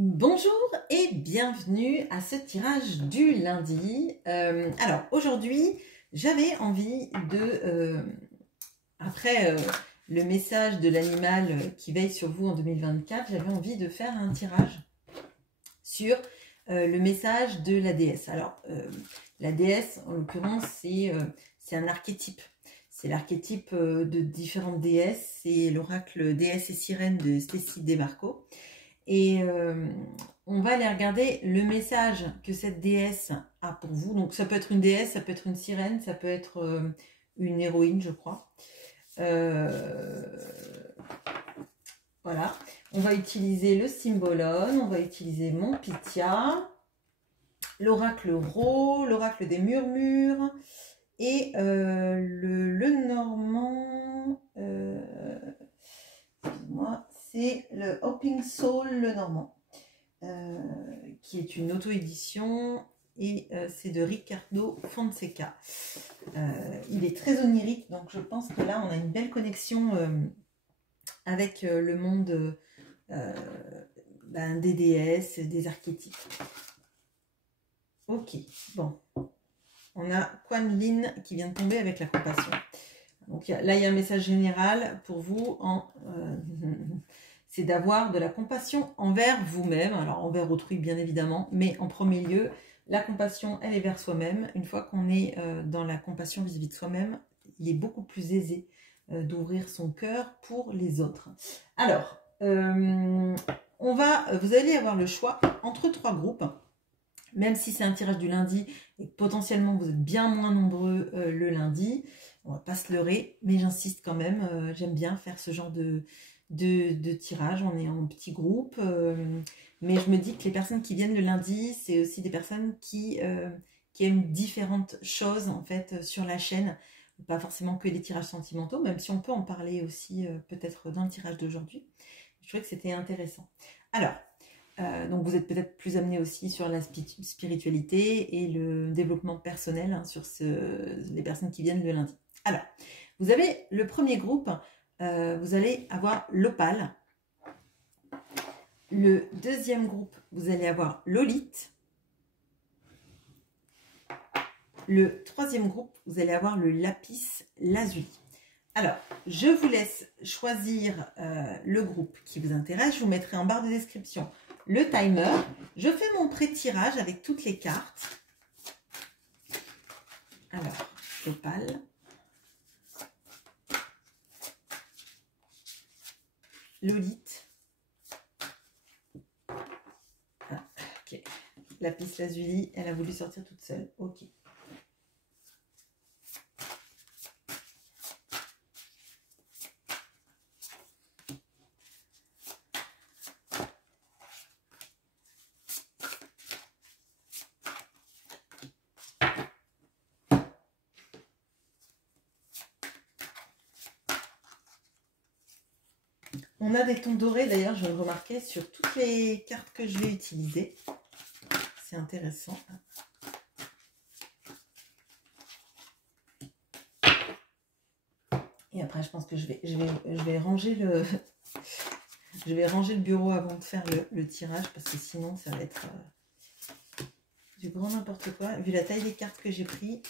Bonjour et bienvenue à ce tirage du lundi. Alors aujourd'hui, j'avais envie de, après le message de l'animal qui veille sur vous en 2024, j'avais envie de faire un tirage sur le message de la déesse. Alors la déesse, en l'occurrence, c'est un archétype. C'est l'archétype de différentes déesses. C'est l'oracle déesse et sirène de Stécie Desmarco. Et on va aller regarder le message que cette déesse a pour vous. Donc ça peut être une déesse, ça peut être une sirène, ça peut être une héroïne, je crois. Voilà. On va utiliser le Symbolone, on va utiliser mon Pythia, l'oracle Ro, l'oracle des murmures et le normand. Excuse-moi. C'est le Hopping Soul, le normand, qui est une auto-édition et c'est de Ricardo Fonseca. Il est très onirique, donc je pense que là on a une belle connexion avec le monde des déesses, des archétypes. Ok, bon. On a Kuan Yin qui vient de tomber avec la compassion. Donc là, il y a un message général pour vous, c'est d'avoir de la compassion envers vous-même, alors envers autrui bien évidemment, mais en premier lieu, la compassion, elle est vers soi-même. Une fois qu'on est dans la compassion vis-à-vis de soi-même, il est beaucoup plus aisé d'ouvrir son cœur pour les autres. Alors, vous allez avoir le choix entre 3 groupes, même si c'est un tirage du lundi et que potentiellement vous êtes bien moins nombreux le lundi. On va pas se leurrer, mais j'insiste quand même. J'aime bien faire ce genre de tirage. On est en petit groupe, mais je me dis que les personnes qui viennent le lundi, c'est aussi des personnes qui aiment différentes choses en fait sur la chaîne. Pas forcément que des tirages sentimentaux, même si on peut en parler aussi peut-être dans le tirage d'aujourd'hui. Je trouvais que c'était intéressant. Alors, donc vous êtes peut-être plus amené aussi sur la spiritualité et le développement personnel hein, sur les personnes qui viennent le lundi. Alors, vous avez le premier groupe, vous allez avoir l'opale. Le deuxième groupe, vous allez avoir l'olite. Le troisième groupe, vous allez avoir le lapis lazuli. Alors, je vous laisse choisir le groupe qui vous intéresse. Je vous mettrai en barre de description le timer. Je fais mon pré-tirage avec toutes les cartes. Alors, l'opale. L'olite. Ah, ok. Lapis lazuli, elle a voulu sortir toute seule. Ok. On a des tons dorés, d'ailleurs, je vais le remarquer sur toutes les cartes que je vais utiliser. C'est intéressant. Et après, je pense que je vais ranger je vais ranger le bureau avant de faire le tirage, parce que sinon, ça va être du grand n'importe quoi. Vu la taille des cartes que j'ai pris.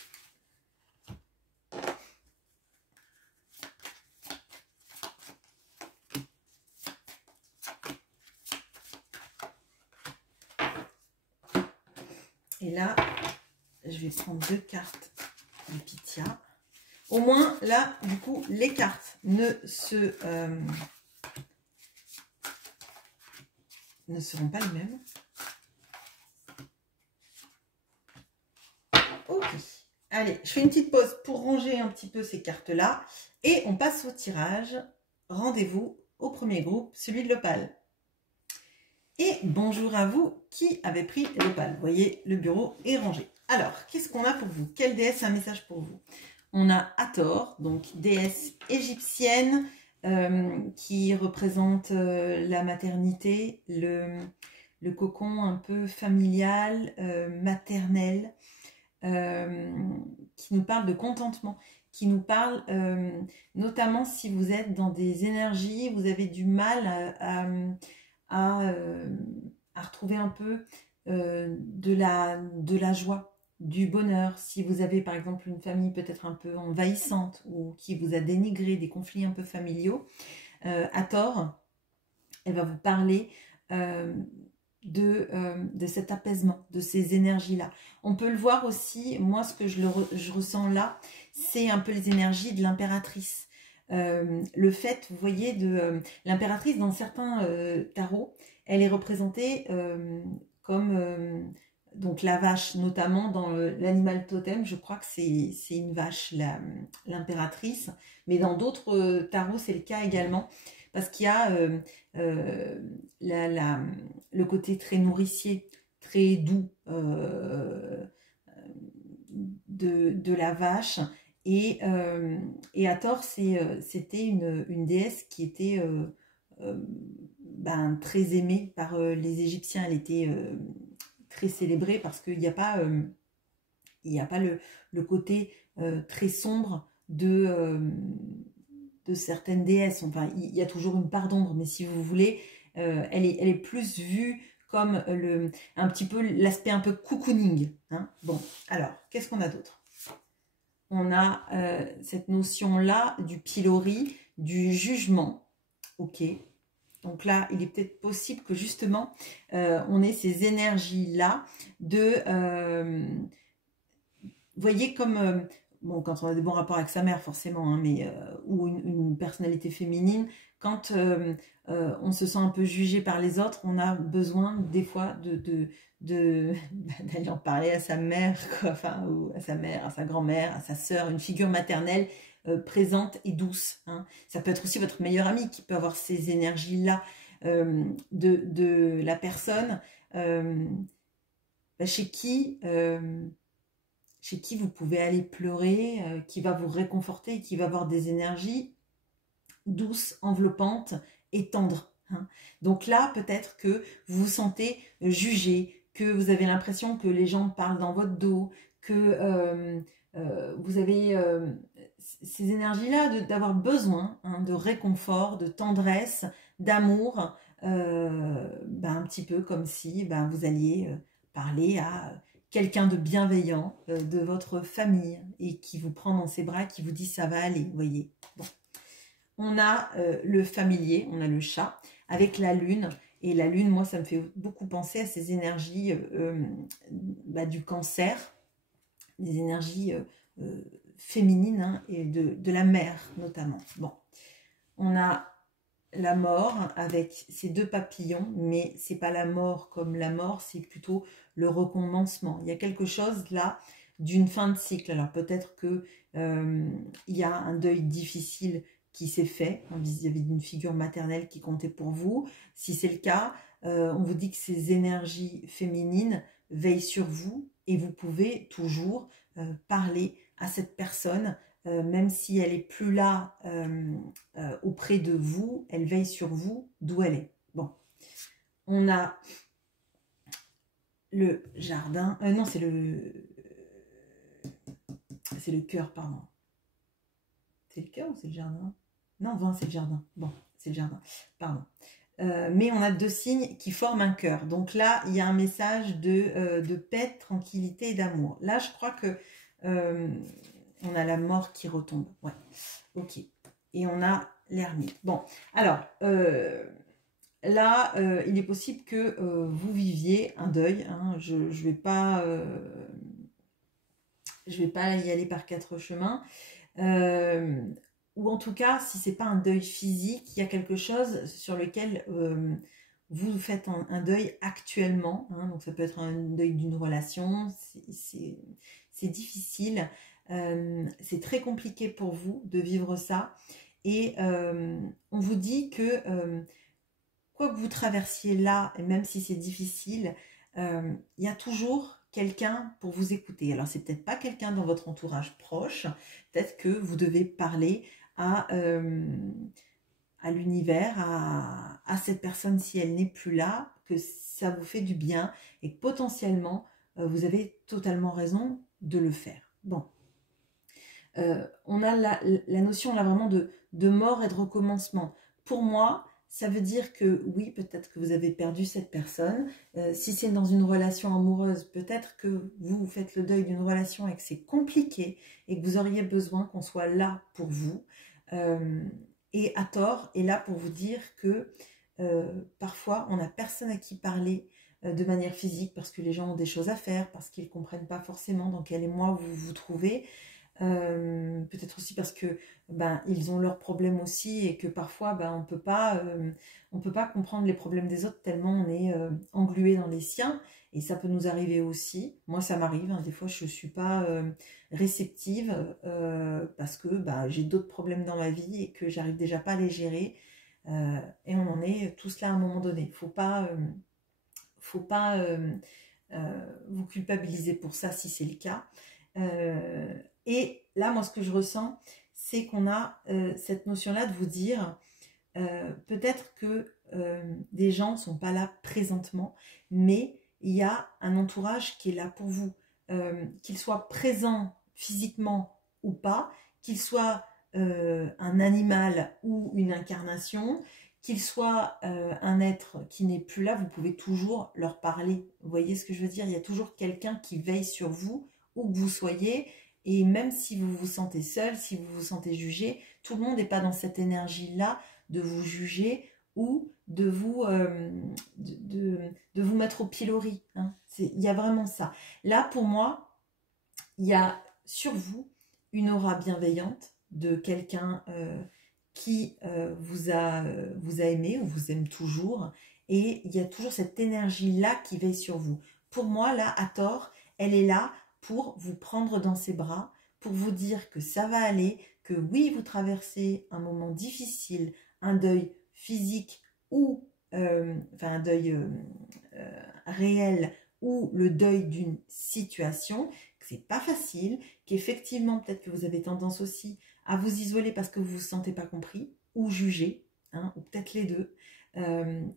Et là, je vais prendre 2 cartes de Pythia. Au moins, là, du coup, les cartes ne seront pas les mêmes. Ok. Allez, je fais une petite pause pour ranger un petit peu ces cartes-là. Et on passe au tirage. Rendez-vous au premier groupe, celui de l'opale. Et bonjour à vous qui avez pris l'opale. Vous voyez, le bureau est rangé. Alors, qu'est-ce qu'on a pour vous? Quelle déesse a un message pour vous? On a Hathor, donc déesse égyptienne qui représente la maternité, le cocon un peu familial, maternel, qui nous parle de contentement, qui nous parle notamment si vous êtes dans des énergies, vous avez du mal à à retrouver un peu de la joie, du bonheur. Si vous avez par exemple une famille peut-être un peu envahissante ou qui vous a dénigré, des conflits un peu familiaux, Hathor, elle va vous parler de cet apaisement, de ces énergies-là. On peut le voir aussi, moi ce que je ressens là, c'est un peu les énergies de l'impératrice. Le fait, vous voyez, de l'impératrice dans certains tarots, elle est représentée comme donc la vache, notamment dans l'animal totem, je crois que c'est une vache, l'impératrice, mais dans d'autres tarots, c'est le cas également, parce qu'il y a le côté très nourricier, très doux de la vache, et Hathor, c'était une déesse qui était très aimée par les Égyptiens. Elle était très célébrée parce qu'il n'y a pas, le côté très sombre de certaines déesses. Enfin, il y a toujours une part d'ombre, mais si vous voulez, elle est plus vue comme un petit peu l'aspect un peu cocooning. Hein. Bon, alors, qu'est-ce qu'on a d'autre? On a cette notion-là du pilori, du jugement. Ok. Donc là, il est peut-être possible que justement, on ait ces énergies-là vous voyez, comme, bon, quand on a des bons rapports avec sa mère, forcément, hein, mais, ou une personnalité féminine, quand on se sent un peu jugé par les autres, on a besoin des fois d'aller en parler à sa mère, quoi, enfin, ou à sa mère, à sa grand-mère, à sa sœur, une figure maternelle présente et douce. Hein. Ça peut être aussi votre meilleur ami qui peut avoir ces énergies-là de la personne chez qui vous pouvez aller pleurer, qui va vous réconforter, qui va avoir des énergies douces, enveloppantes et tendres. Hein. Donc là, peut-être que vous vous sentez jugé, que vous avez l'impression que les gens parlent dans votre dos, que vous avez ces énergies-là d'avoir besoin de réconfort, de tendresse, d'amour, un petit peu comme si vous alliez parler à quelqu'un de bienveillant de votre famille et qui vous prend dans ses bras, qui vous dit ça va aller, vous voyez. Bon. On a le familier, on a le chat, avec la lune. Et la lune, moi, ça me fait beaucoup penser à ces énergies du cancer, des énergies féminines hein, et de la mère notamment. Bon, on a la mort avec ces deux papillons, mais c'est pas la mort comme la mort, c'est plutôt le recommencement. Il y a quelque chose là d'une fin de cycle. Alors peut-être que il y a un deuil difficile qui s'est fait vis-à-vis d'une figure maternelle qui comptait pour vous. Si c'est le cas, on vous dit que ces énergies féminines veillent sur vous et vous pouvez toujours parler à cette personne même si elle est plus là auprès de vous, elle veille sur vous d'où elle est. Bon, on a le jardin, non c'est le cœur, pardon. C'est le cœur ou c'est le jardin? Non, c'est le jardin. Bon, c'est le jardin, pardon. Mais on a deux signes qui forment un cœur. Donc là, il y a un message de paix, de tranquillité et d'amour. Là, je crois que on a la mort qui retombe. Ouais, ok. Et on a l'ermite. Bon, alors, là, il est possible que vous viviez un deuil. Hein. Je ne vais pas y aller par quatre chemins. Ou en tout cas, si c'est pas un deuil physique, il y a quelque chose sur lequel vous faites un deuil actuellement. Hein. Donc, ça peut être un deuil d'une relation. C'est difficile. C'est très compliqué pour vous de vivre ça et on vous dit que quoi que vous traversiez là, et même si c'est difficile, il y a toujours quelqu'un pour vous écouter. Alors c'est peut-être pas quelqu'un dans votre entourage proche, peut-être que vous devez parler à l'univers, à cette personne si elle n'est plus là, que ça vous fait du bien et que potentiellement vous avez totalement raison de le faire. Bon. On a la notion là vraiment de mort et de recommencement. Pour moi, ça veut dire que oui, peut-être que vous avez perdu cette personne. Si c'est dans une relation amoureuse, peut-être que vous faites le deuil d'une relation et que c'est compliqué et que vous auriez besoin qu'on soit là pour vous. Et Hathor est là pour vous dire que parfois on n'a personne à qui parler de manière physique parce que les gens ont des choses à faire, parce qu'ils ne comprennent pas forcément dans quel émoi vous vous trouvez. Peut-être aussi parce que ils ont leurs problèmes aussi et que parfois on peut pas comprendre les problèmes des autres tellement on est englué dans les siens, et ça peut nous arriver aussi. Moi ça m'arrive, hein, des fois je suis pas réceptive parce que j'ai d'autres problèmes dans ma vie et que j'arrive déjà pas à les gérer, et on en est tous là à un moment donné. Faut pas vous culpabiliser pour ça si c'est le cas. Et là, moi, ce que je ressens, c'est qu'on a cette notion-là de vous dire, peut-être que des gens ne sont pas là présentement, mais il y a un entourage qui est là pour vous, qu'il soit présent physiquement ou pas, qu'il soit un animal ou une incarnation, qu'il soit un être qui n'est plus là, vous pouvez toujours leur parler. Vous voyez ce que je veux dire? Il y a toujours quelqu'un qui veille sur vous, où que vous soyez, et même si vous vous sentez seul, si vous vous sentez jugé, tout le monde n'est pas dans cette énergie-là de vous juger ou de vous, de vous mettre au pilori. Hein. Il y a vraiment ça. Là, pour moi, il y a sur vous une aura bienveillante de quelqu'un qui vous a aimé ou vous aime toujours, et il y a toujours cette énergie-là qui veille sur vous. Pour moi, là, Hathor, elle est là pour vous prendre dans ses bras, pour vous dire que ça va aller, que oui, vous traversez un moment difficile, un deuil physique ou un deuil réel ou le deuil d'une situation, que c'est pas facile, qu'effectivement peut-être que vous avez tendance aussi à vous isoler parce que vous vous sentez pas compris ou jugé, hein, ou peut-être les deux,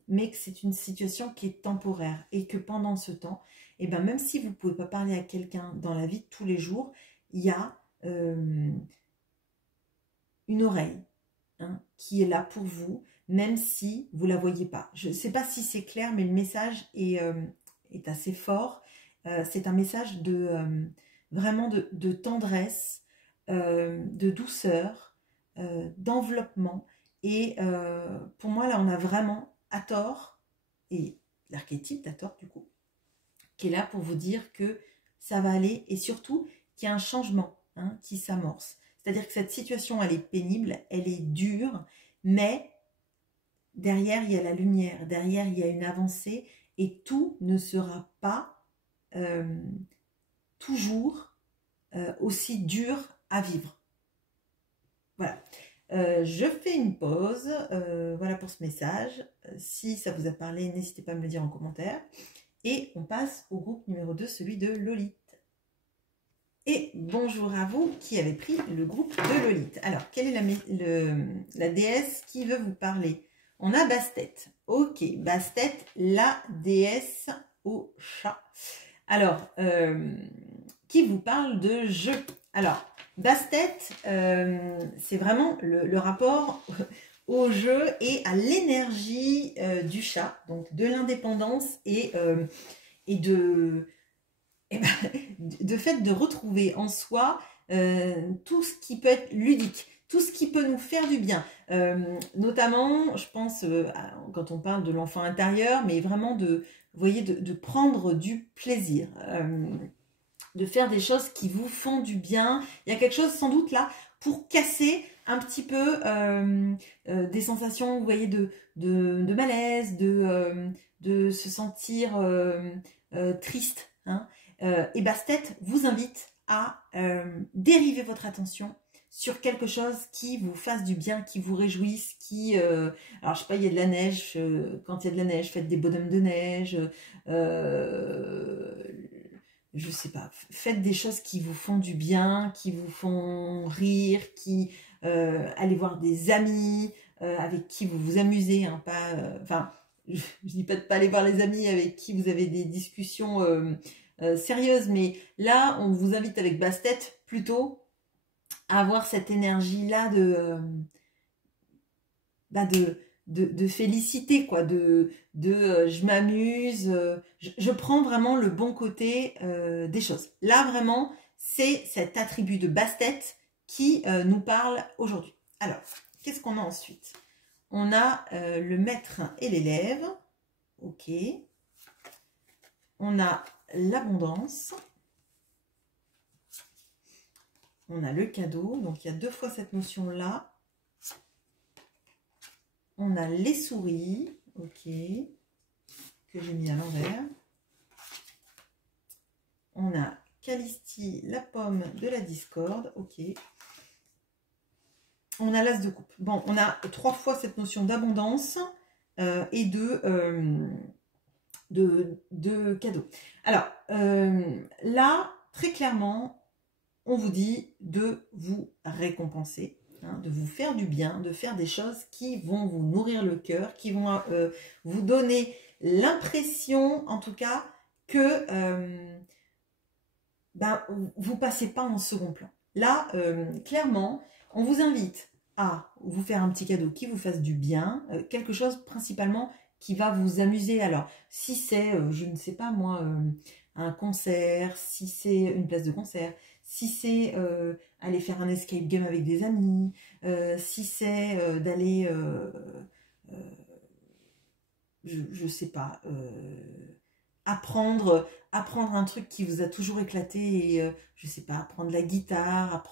mais que c'est une situation qui est temporaire et que pendant ce temps, et même si vous ne pouvez pas parler à quelqu'un dans la vie de tous les jours, il y a une oreille, hein, qui est là pour vous, même si vous ne la voyez pas. Je ne sais pas si c'est clair, mais le message est assez fort. C'est un message vraiment de tendresse, de douceur, d'enveloppement. Et pour moi, là, on a vraiment Hathor, et l'archétype d'Hathor, du coup, qui est là pour vous dire que ça va aller, et surtout qu'il y a un changement, hein, qui s'amorce. C'est-à-dire que cette situation, elle est pénible, elle est dure, mais derrière, il y a la lumière, derrière, il y a une avancée, et tout ne sera pas toujours aussi dur à vivre. Voilà. Je fais une pause, voilà pour ce message. Si ça vous a parlé, n'hésitez pas à me le dire en commentaire. Et on passe au groupe numéro 2, celui de Lolith. Et bonjour à vous qui avez pris le groupe de Lolith. Alors, quelle est la déesse qui veut vous parler? On a Bastet. Ok, Bastet, la déesse au chat. Alors, qui vous parle de jeu? Alors, Bastet, c'est vraiment le rapport au jeu et à l'énergie du chat, donc de l'indépendance et de fait de retrouver en soi tout ce qui peut être ludique, tout ce qui peut nous faire du bien. Notamment, je pense, quand on parle de l'enfant intérieur, mais vraiment vous voyez, de prendre du plaisir. De faire des choses qui vous font du bien. Il y a quelque chose sans doute là pour casser un petit peu des sensations, vous voyez, de malaise, de se sentir triste. Hein. Et Bastet vous invite à dériver votre attention sur quelque chose qui vous fasse du bien, qui vous réjouisse, alors je sais pas, il y a de la neige, quand il y a de la neige, faites des bonhommes de neige, je sais pas, faites des choses qui vous font du bien, qui vous font rire, allez voir des amis avec qui vous vous amusez, hein, pas, je dis pas de pas aller voir les amis avec qui vous avez des discussions sérieuses, mais là, on vous invite avec Bastet plutôt à avoir cette énergie-là de de félicité, quoi, je m'amuse, je prends vraiment le bon côté des choses. Là, vraiment, c'est cet attribut de basse-tête qui nous parle aujourd'hui. Alors, qu'est-ce qu'on a ensuite? On a le maître et l'élève. Ok. On a l'abondance. On a le cadeau. Donc, il y a 2 fois cette notion-là. On a les souris. Ok. Que j'ai mis à l'envers. On a Calisti, la pomme de la discorde. Ok. On a l'as de coupe. Bon, on a 3 fois cette notion d'abondance et de cadeau. Alors, là, très clairement, on vous dit de vous récompenser, hein, de vous faire du bien, de faire des choses qui vont vous nourrir le cœur, qui vont vous donner l'impression, en tout cas, que vous ne passez pas en second plan. Là, clairement, on vous invite à vous faire un petit cadeau qui vous fasse du bien, quelque chose principalement qui va vous amuser. Alors, si c'est, je ne sais pas moi, un concert, si c'est une place de concert, si c'est aller faire un escape game avec des amis, si c'est d'aller, je ne sais pas, apprendre un truc qui vous a toujours éclaté et je sais pas, apprendre la guitare,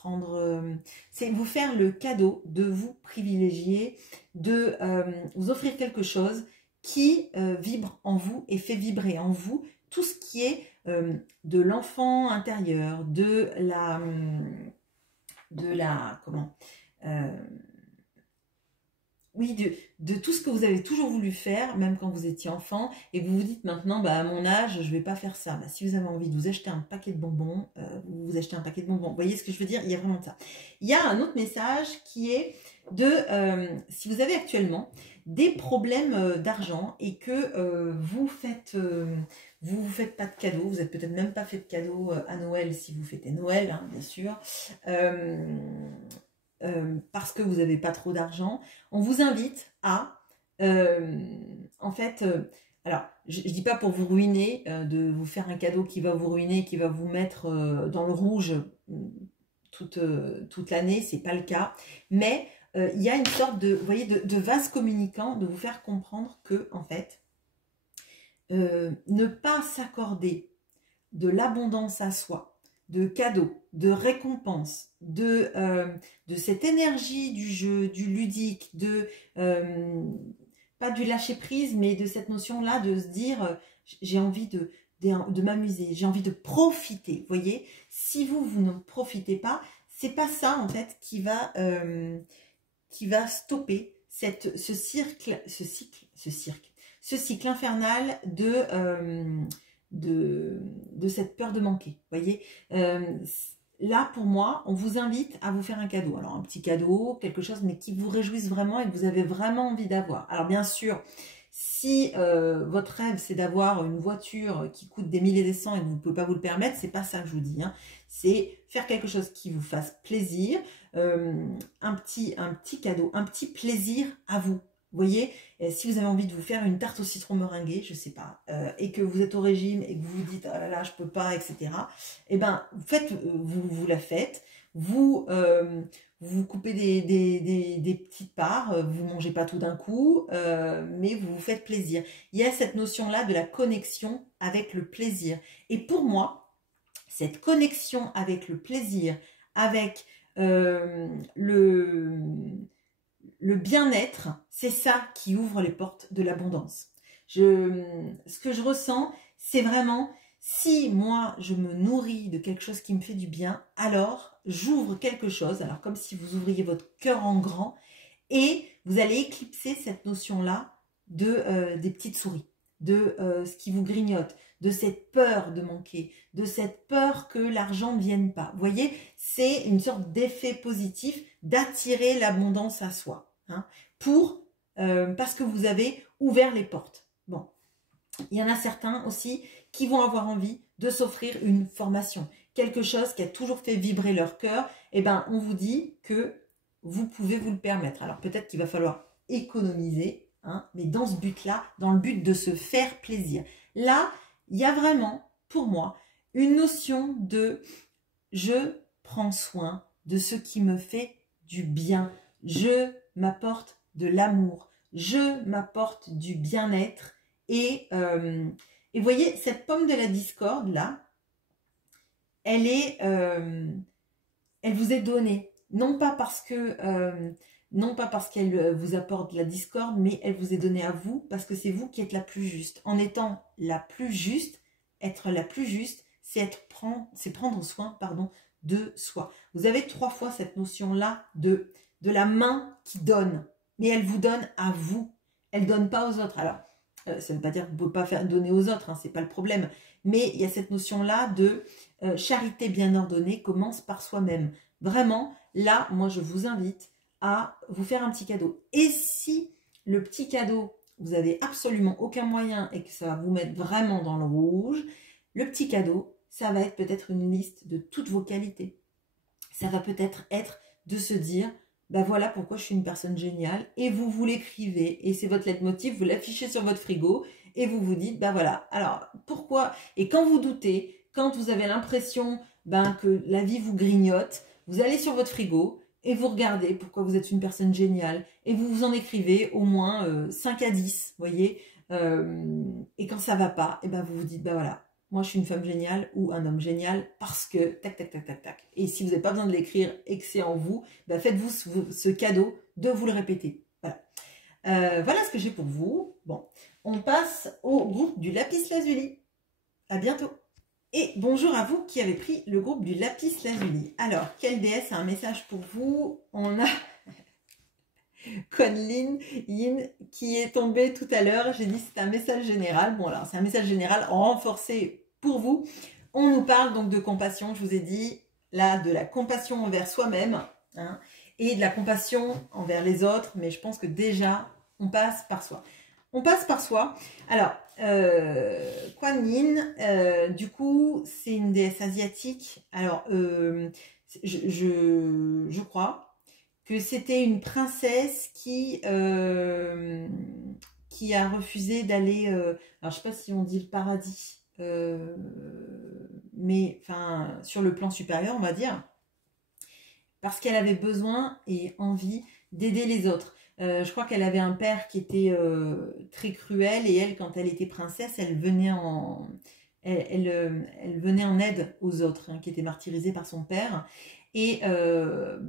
c'est vous faire le cadeau de vous privilégier, de vous offrir quelque chose qui vibre en vous et fait vibrer en vous tout ce qui est de l'enfant intérieur, de la comment oui, de tout ce que vous avez toujours voulu faire, même quand vous étiez enfant, et que vous vous dites maintenant, à mon âge, je ne vais pas faire ça. Si vous avez envie de vous acheter un paquet de bonbons, vous achetez un paquet de bonbons. Vous voyez ce que je veux dire? Il y a vraiment de ça. Il y a un autre message qui est si vous avez actuellement des problèmes d'argent et que vous vous faites pas de cadeaux, vous n'êtes peut-être même pas fait de cadeaux à Noël si vous fêtez Noël, hein, bien sûr. Parce que vous n'avez pas trop d'argent, on vous invite à, en fait, alors, je ne dis pas pour vous ruiner, de vous faire un cadeau qui va vous ruiner, qui va vous mettre dans le rouge toute l'année, c'est pas le cas, mais il y a une sorte de, vous voyez, de vase communicant, de vous faire comprendre que, en fait, ne pas s'accorder de l'abondance à soi, de cadeaux, de récompenses, de cette énergie du jeu, du ludique, pas du lâcher prise, mais de cette notion-là de se dire j'ai envie de m'amuser, j'ai envie de profiter. Vous voyez, si vous ne profitez pas, c'est pas ça en fait qui va stopper ce cycle infernal de cette peur de manquer. Vous voyez, là pour moi, on vous invite à vous faire un cadeau. Alors un petit cadeau, quelque chose, mais qui vous réjouisse vraiment et que vous avez vraiment envie d'avoir. Alors bien sûr, si votre rêve c'est d'avoir une voiture qui coûte des milliers et des cents et que vous ne pouvez pas vous le permettre, c'est pas ça que je vous dis, hein. C'est faire quelque chose qui vous fasse plaisir, un petit cadeau, un petit plaisir à vous. Vous voyez, si vous avez envie de vous faire une tarte au citron meringuée, je sais pas, et que vous êtes au régime et que vous vous dites oh là là je peux pas, etc. Eh ben vous la faites, vous coupez des petites parts, vous mangez pas tout d'un coup, mais vous vous faites plaisir. Il y a cette notion là de la connexion avec le plaisir. Et pour moi, cette connexion avec le plaisir, avec le bien-être, c'est ça qui ouvre les portes de l'abondance. Ce que je ressens, c'est vraiment, si moi je me nourris de quelque chose qui me fait du bien, alors j'ouvre quelque chose, alors comme si vous ouvriez votre cœur en grand, et vous allez éclipser cette notion-là des petites souris, de ce qui vous grignote, de cette peur de manquer, de cette peur que l'argent ne vienne pas. Vous voyez, c'est une sorte d'effet positif d'attirer l'abondance à soi, hein, parce que vous avez ouvert les portes. Bon, il y en a certains aussi qui vont avoir envie de s'offrir une formation, quelque chose qui a toujours fait vibrer leur cœur. Eh ben, on vous dit que vous pouvez vous le permettre. Alors peut-être qu'il va falloir économiser, hein, mais dans ce but-là, dans le but de se faire plaisir. Là, il y a vraiment, pour moi, une notion de je prends soin de ce qui me fait du bien. Je m'apporte de l'amour. Je m'apporte du bien-être. Et vous voyez, cette pomme de la discorde, là, elle vous est donnée. Non pas parce qu'elle vous apporte de la discorde, mais elle vous est donnée à vous parce que c'est vous qui êtes la plus juste. En étant la plus juste, être la plus juste, c'est prendre soin, pardon, de soi. Vous avez 3 fois cette notion-là de la main qui donne, mais elle vous donne à vous. Elle ne donne pas aux autres. Alors, ça ne veut pas dire que vous ne pouvez pas donner aux autres, hein, ce n'est pas le problème. Mais il y a cette notion-là de charité bien ordonnée commence par soi-même. Vraiment, là, moi, je vous invite à vous faire un petit cadeau. Et si le petit cadeau, vous n'avez absolument aucun moyen et que ça va vous mettre vraiment dans le rouge, le petit cadeau, ça va être peut-être une liste de toutes vos qualités. Ça va peut-être être de se dire, ben voilà pourquoi je suis une personne géniale, et vous l'écrivez, et c'est votre leitmotiv, vous l'affichez sur votre frigo, et vous vous dites, ben voilà, alors pourquoi, et quand vous doutez, quand vous avez l'impression que la vie vous grignote, vous allez sur votre frigo, et vous regardez pourquoi vous êtes une personne géniale, et vous vous en écrivez au moins 5 à 10, voyez, et quand ça va pas, et ben vous vous dites, ben voilà, moi je suis une femme géniale ou un homme génial parce que tac tac tac tac tac. Et si vous n'avez pas besoin de l'écrire et que c'est en vous, ben faites-vous ce cadeau de vous le répéter. Voilà. Voilà ce que j'ai pour vous. Bon, on passe au groupe du lapis lazuli. À bientôt. Et bonjour à vous qui avez pris le groupe du lapis lazuli. Alors, quelle déesse a un message pour vous? On a Kuan Yin qui est tombé tout à l'heure. J'ai dit c'est un message général. Bon alors c'est un message général renforcé pour vous. On nous parle donc de compassion. Je vous ai dit là de la compassion envers soi-même, hein, et de la compassion envers les autres. Mais je pense que déjà on passe par soi. On passe par soi. Alors Kuan Yin, du coup c'est une déesse asiatique. Alors je crois que c'était une princesse qui a refusé d'aller, alors je ne sais pas si on dit le paradis, mais enfin sur le plan supérieur on va dire, parce qu'elle avait besoin et envie d'aider les autres. Je crois qu'elle avait un père qui était très cruel et elle, quand elle était princesse, elle venait en aide aux autres, hein, qui étaient martyrisés par son père. Et là,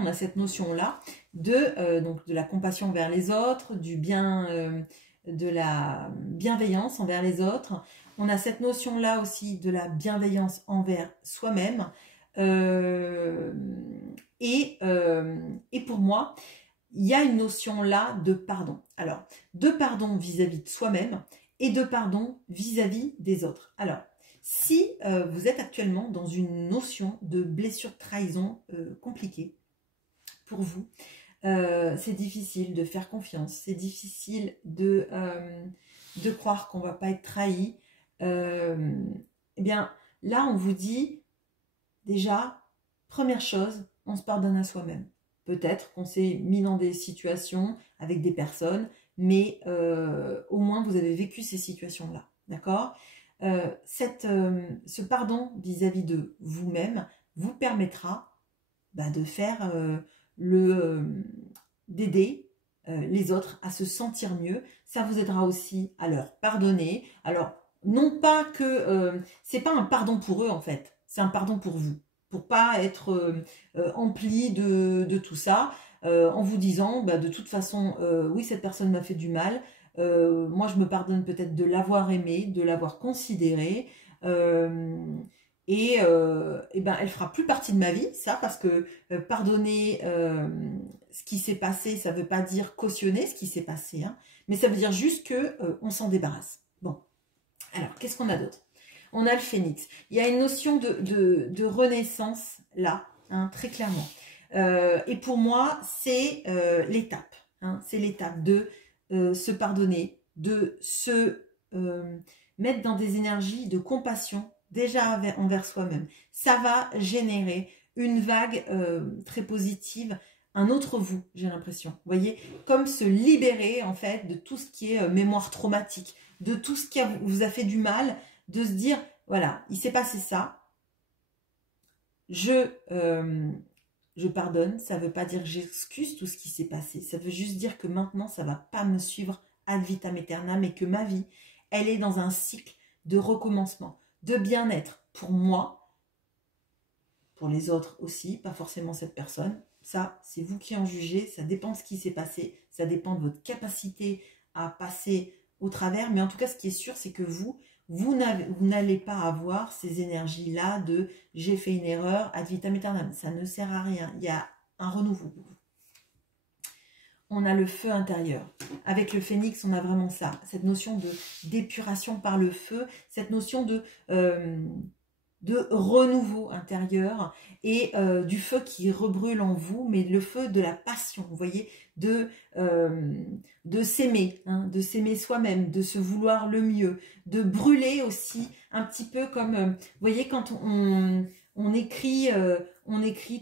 on a cette notion-là donc de la compassion envers les autres, de la bienveillance envers les autres. On a cette notion-là aussi de la bienveillance envers soi-même. Et pour moi, il y a une notion-là de pardon. Alors, de pardon vis-à-vis de soi-même et de pardon vis-à-vis des autres. Alors, si vous êtes actuellement dans une notion de blessure-trahison compliquée pour vous, c'est difficile de faire confiance, c'est difficile de croire qu'on ne va pas être trahi, eh bien là on vous dit déjà, première chose, on se pardonne à soi-même. Peut-être qu'on s'est mis dans des situations avec des personnes, mais au moins vous avez vécu ces situations-là, d'accord ? Ce pardon vis-à-vis de vous-même vous permettra de faire d'aider les autres à se sentir mieux. Ça vous aidera aussi à leur pardonner. Alors, non pas que c'est pas un pardon pour eux en fait, c'est un pardon pour vous, pour pas être empli de tout ça, en vous disant de toute façon, oui, cette personne m'a fait du mal. Moi, je me pardonne peut-être de l'avoir aimé, de l'avoir considéré, et elle fera plus partie de ma vie, ça, parce que pardonner ce qui s'est passé, ça veut pas dire cautionner ce qui s'est passé, hein, mais ça veut dire juste que on s'en débarrasse. Bon, alors, qu'est-ce qu'on a d'autre? On a le phénix. Il y a une notion de renaissance là, hein, très clairement. Et pour moi, c'est l'étape. Hein, c'est l'étape de se pardonner, de se mettre dans des énergies de compassion déjà envers soi-même. Ça va générer une vague très positive, un autre vous, j'ai l'impression. Vous voyez, comme se libérer en fait de tout ce qui est mémoire traumatique, de tout ce qui vous a fait du mal, de se dire, voilà, il s'est passé ça, je pardonne, ça ne veut pas dire que j'excuse tout ce qui s'est passé, ça veut juste dire que maintenant, ça ne va pas me suivre ad vitam aeternam et que ma vie, elle est dans un cycle de recommencement, de bien-être pour moi, pour les autres aussi, pas forcément cette personne. Ça, c'est vous qui en jugez, ça dépend de ce qui s'est passé, ça dépend de votre capacité à passer au travers, mais en tout cas, ce qui est sûr, c'est que vous n'allez pas avoir ces énergies-là de « j'ai fait une erreur, ad vitam aeternam ». Ça ne sert à rien, il y a un renouveau. On a le feu intérieur. Avec le phénix, on a vraiment ça, cette notion d'épuration par le feu, cette notion de renouveau intérieur et du feu qui rebrûle en vous, mais le feu de la passion, vous voyez, de s'aimer, hein, de s'aimer soi-même, de se vouloir le mieux, de brûler aussi un petit peu comme, vous voyez, quand on écrit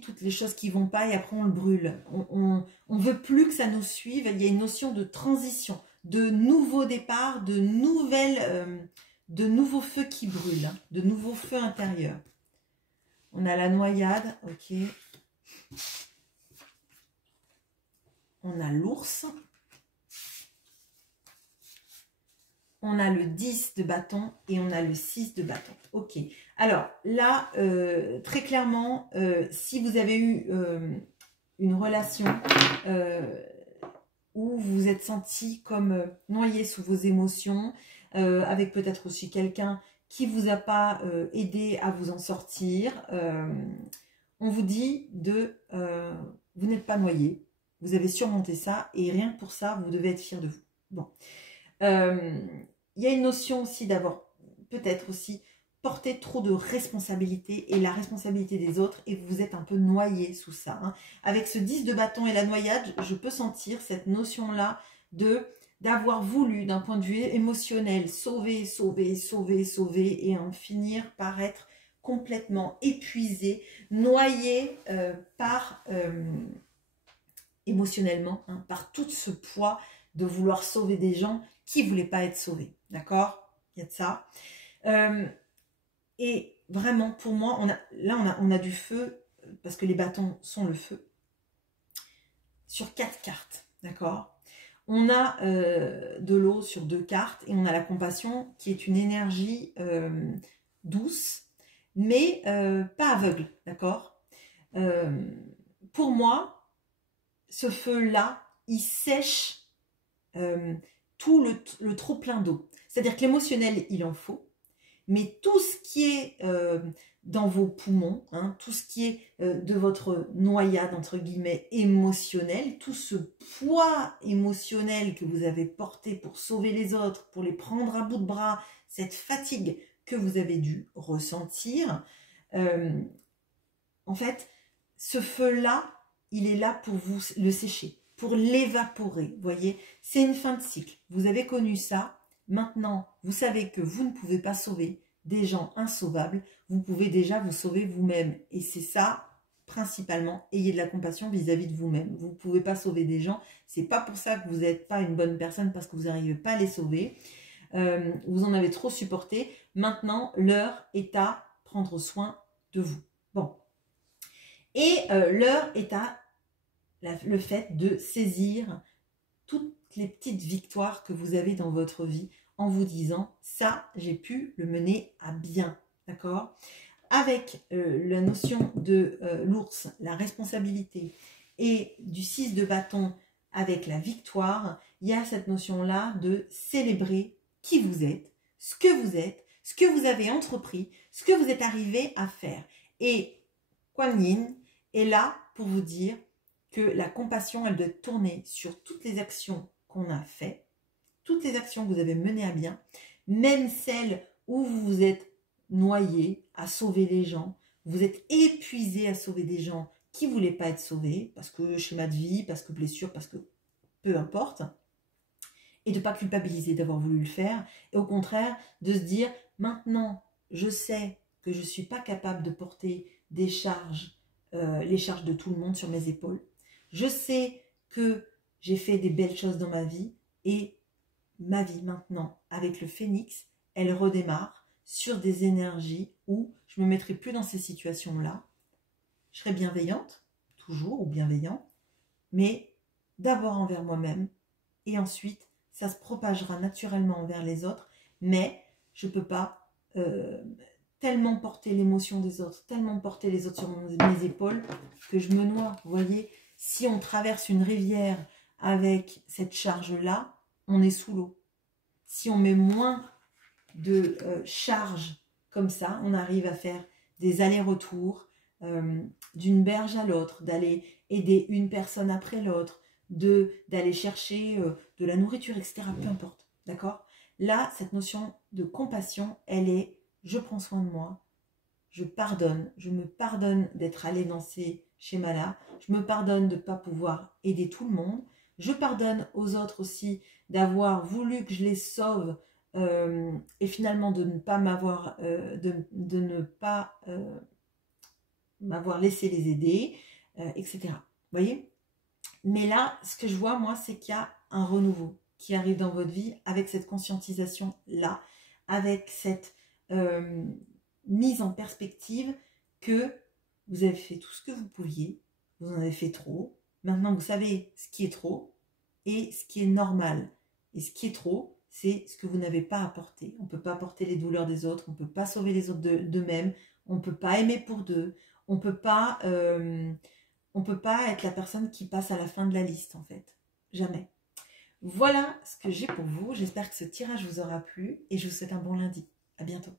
toutes les choses qui vont pas et après on le brûle. On veut plus que ça nous suive, il y a une notion de transition, de nouveau départ, de nouveaux feux qui brûlent, hein, de nouveaux feux intérieurs. On a la noyade, ok. On a l'ours. On a le 10 de bâton et on a le 6 de bâton. Ok. Alors là, très clairement, si vous avez eu une relation où vous vous êtes senti comme noyé sous vos émotions, avec peut-être aussi quelqu'un qui ne vous a pas aidé à vous en sortir, on vous dit vous n'êtes pas noyé, vous avez surmonté ça et rien que pour ça, vous devez être fier de vous. Bon. Il y a une notion aussi d'avoir peut-être aussi porté trop de responsabilités et la responsabilité des autres et vous êtes un peu noyé sous ça. Hein. Avec ce 10 de bâton et la noyade, je peux sentir cette notion-là d'avoir voulu, d'un point de vue émotionnel, sauver et en finir par être complètement épuisé, noyé émotionnellement, hein, par tout ce poids de vouloir sauver des gens qui ne voulaient pas être sauvés. D'accord? Il y a de ça. Et vraiment, pour moi, on a du feu, parce que les bâtons sont le feu, sur 4 cartes. D'accord? On a de l'eau sur 2 cartes et on a la compassion qui est une énergie douce, mais pas aveugle. D'accord? Pour moi, ce feu-là, il sèche tout le trop plein d'eau. C'est-à-dire que l'émotionnel, il en faut, mais tout ce qui est dans vos poumons, hein, tout ce qui est de votre noyade, entre guillemets, émotionnelle, tout ce poids émotionnel que vous avez porté pour sauver les autres, pour les prendre à bout de bras, cette fatigue que vous avez dû ressentir, en fait, ce feu-là, il est là pour vous le sécher, pour l'évaporer, vous voyez, c'est une fin de cycle. Vous avez connu ça, maintenant, vous savez que vous ne pouvez pas sauver des gens insauvables, vous pouvez déjà vous sauver vous-même. Et c'est ça, principalement, ayez de la compassion vis-à-vis de vous-même. Vous ne pouvez pas sauver des gens, c'est pas pour ça que vous n'êtes pas une bonne personne, parce que vous n'arrivez pas à les sauver. Vous en avez trop supporté. Maintenant, l'heure est à prendre soin de vous. Bon. Et l'heure est à le fait de saisir toutes les petites victoires que vous avez dans votre vie en vous disant, ça, j'ai pu le mener à bien, d'accord? Avec la notion de l'ours, la responsabilité, et du 6 de bâton avec la victoire, il y a cette notion-là de célébrer qui vous êtes, ce que vous avez entrepris, ce que vous êtes arrivé à faire. Et Kuan Yin est là pour vous dire que la compassion, elle doit tourner sur toutes les actions qu'on a faites, toutes les actions que vous avez menées à bien, même celles où vous vous êtes noyé à sauver les gens, vous êtes épuisé à sauver des gens qui ne voulaient pas être sauvés, parce que schéma de vie, parce que blessure, parce que peu importe, et de ne pas culpabiliser d'avoir voulu le faire, et au contraire, de se dire, maintenant, je sais que je ne suis pas capable de porter des charges, les charges de tout le monde sur mes épaules. Je sais que j'ai fait des belles choses dans ma vie et ma vie maintenant, avec le phénix, elle redémarre sur des énergies où je ne me mettrai plus dans ces situations-là. Je serai bienveillante, toujours, ou bienveillant, mais d'abord envers moi-même et ensuite, ça se propagera naturellement envers les autres, mais je ne peux pas tellement porter l'émotion des autres, tellement porter les autres sur mes épaules que je me noie. Vous voyez, si on traverse une rivière avec cette charge-là, on est sous l'eau. Si on met moins de charge comme ça, on arrive à faire des allers-retours d'une berge à l'autre, d'aller aider une personne après l'autre, d'aller chercher de la nourriture, etc. Peu importe, d'accord? Là, cette notion de compassion, elle est, je prends soin de moi, je pardonne, je me pardonne d'être allée dans ces schémas-là, je me pardonne de ne pas pouvoir aider tout le monde, je pardonne aux autres aussi d'avoir voulu que je les sauve et finalement de ne pas m'avoir m'avoir laissé les aider, etc. Vous voyez? Mais là, ce que je vois, moi, c'est qu'il y a un renouveau qui arrive dans votre vie avec cette conscientisation-là, avec cette mise en perspective que vous avez fait tout ce que vous pouviez, vous en avez fait trop. Maintenant, vous savez ce qui est trop et ce qui est normal. Et ce qui est trop, c'est ce que vous n'avez pas apporté. On ne peut pas apporter les douleurs des autres, on ne peut pas sauver les autres d'eux-mêmes, on ne peut pas aimer pour d'eux, on ne peut pas être la personne qui passe à la fin de la liste, en fait. Jamais. Voilà ce que j'ai pour vous. J'espère que ce tirage vous aura plu et je vous souhaite un bon lundi. À bientôt.